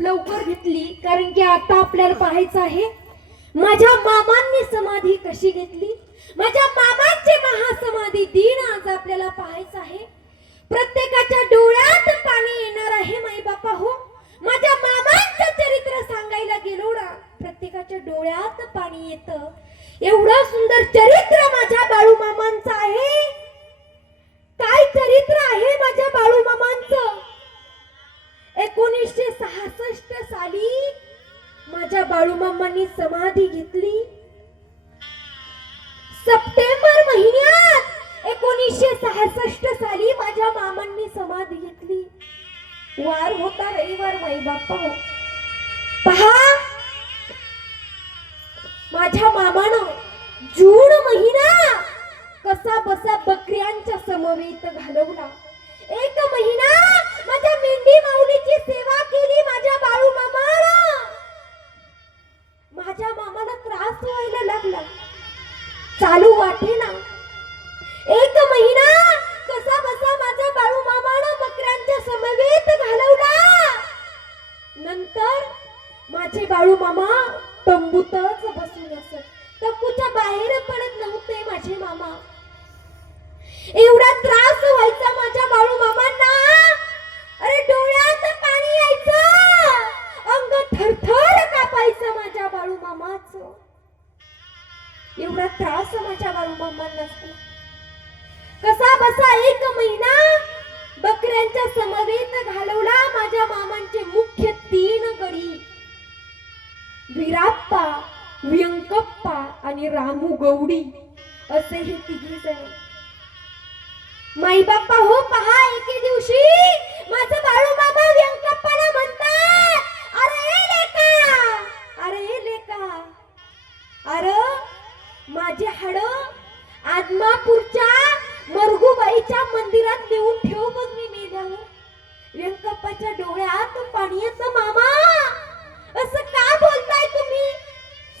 लवकर घेतली कारण की आता आपल्याला पाहायचं आहे माझ्या मामांनी समाधी कशी घेतली, माझ्या मामांचे महासमाधी दिन आज आपल्याला पाहायचं आहे। प्रत्येकाच्या डोळ्यात पाणी येणार आहे माई बापा हो। माझ्या मामांचं चरित्र सांगायला गेलो ना प्रत्येकाच्या डोळ्यात पाणी येतं। एवढं सुंदर चरित्र माझ्या बाळू मामांचं आहे। काय चरित्र आहे माझ्या बाळू मामांचं। 1966 साली माझ्या बाळूमामांनी समाधी घेतली। सप्टेंबर महिन्यात 1966 साली माझ्या मामांनी समाधी घेतली। वार होता रविवार माई बाप्पा हो। पहा माझ्या मामानं जून महिना कसा बसा बकऱ्यांच्या समवेत घालवला। एक महिना माझ्या मेंढी माऊलीची सेवा केली माझ्या बाळू मामानं। माझ्या मामाला त्रास व्हायला लागला, चालू वाटेना। एक महिना कसा बसा माझ्या बाळू मामानं बकऱ्यांच्या समवेत घालवला। नंतर माझे बाळू मामा तंबूतच बसून असत, तंबूच्या बाहेर पडत नव्हते माझे मामा। एवढा त्रास व्हायचा माझ्या बाळू मामांना, अरे डोळ्यात पाणी यायचं, अंग थरथर कापायचं माझ्या बाळू मामाचं। एवढा त्रास माझ्या बाळू मामांना झाला। कसा बसा एक महिना बकऱ्यांच्या समवेत घालवला माझ्या मामांचे मुख्य 3 गडी, वीराप्पा, व्यंकप्पा आणि रामू गवडी असे हे 3 जण। माई बाप्पा हो पहा एके दिवशी माझं बाळू मामा व्यंकप्पाला म्हणतात, अरे लेका, अरे लेका, अरे माझे हाड आदमापूरच्या मरगुबाईच्या मंदिरात नेऊन ठेव बघ मी मेल्यावर। व्यंकप्पाच्या डोळ्यात पाणी येतं। मामा असं का बोलताय तुम्ही,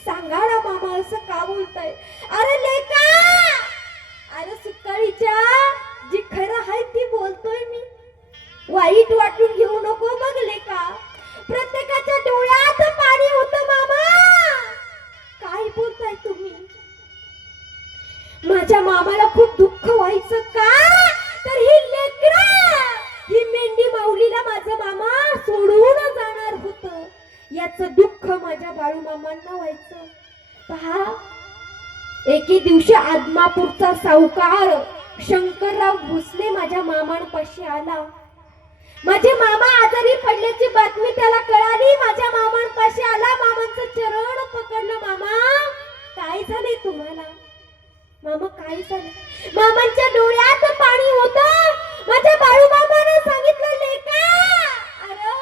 सांगा ना मामा असं का बोलताय। अरे लेका, अरे सुकाळीच्या जी खरं आहे ती बोलतोय मी, वाईट वाटून घेऊ नको बघ लेका। प्रत्येकाच्या डोळ्यात पाणी होतं मामा, काय बोलताय तुम्ही। माझ्या मामाला खूप दुःख व्हायचं का, तर ही लेकरं, ही मेंढी माऊलीला माझा मामा सोडून जाणार होतं याचं दुःख माझ्या बाळू मामांना व्हायचं। पहा एके दिवशी आदमापूरचा सावकार शंकरराव भोसले माझ्या मामांपाशी आला। माझे मामा आजारी पडल्याची बातमी त्याला कळाली। माझ्या मामांपाशी आला, मामांचं चरण पकडलं। मामा काय झाले तुम्हाला, मामा काय झाले। मामांच्या डोळ्यात पाणी होतं। माझ्या बाळू मामाने सांगितलं, लेका, अरे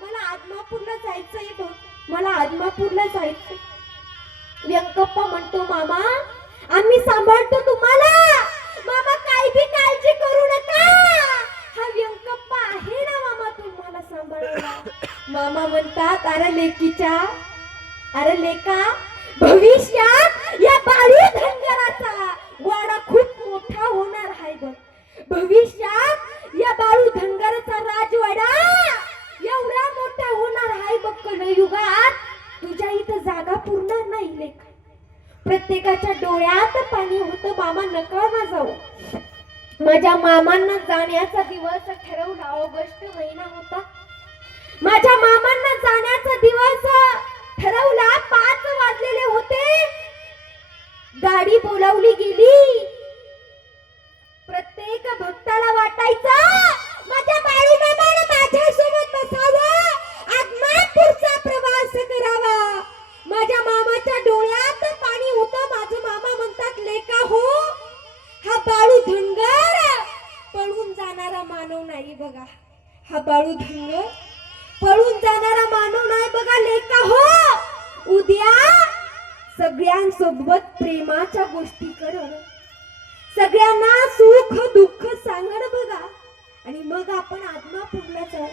मला आदमापूरला जायचंय बघ, मला आदमापूरला जायचंय। व्यंकप्पा म्हणतो, मामा आम्ही सांभाळतो तुम्हाला, मामा काही बी काळजी करू नका, हा व्यंकप्पा आहे ना मामा तुम्हाला सांभाळायला. मामा म्हणतात, अरे लेका, भविष्यात या बाळू धनगराचा वाडा खूप मोठा होणार आहे बघ. भविष्यात या बाळू धनगराचा राजवाडा एवढा मोठा होणार आहे बघ. कलयुगात तुझ्या इथं जागा पुरणार नाही लेका. प्रत्येकाच्या डोळ्यात पाणी होतं. मामा नका ना जाऊ. माझ्या मामांना जाण्याचा दिवस ठरवला. ऑगस्ट महिना होता. माझ्या मामांना जाण्याचा दिवस ठरवला. 5 वाजलेले होते. गाडी बोलावली गेली. प्रत्येक भक्ताला वाटायचं माझ्या बाळू मामाला माझ्यासोबत बसावं, आदमापूरचा प्रवास करावा. माझ्या मामाच्या डोळ्यात पाणी होतं. माझे मामा म्हणतात, लेका हो, हा बाळू धनगर पळून जाणारा मानव नाही बघा. हा बाळू धनगर पळून जाणारा मानव नाही बघा लेका हो. उद्या सगळ्यांसोबत प्रेमाच्या गोष्टी करण, सगळ्यांना सुख दुःख सांगण बघा, आणि मग आपण आदमापूरला जाऊ.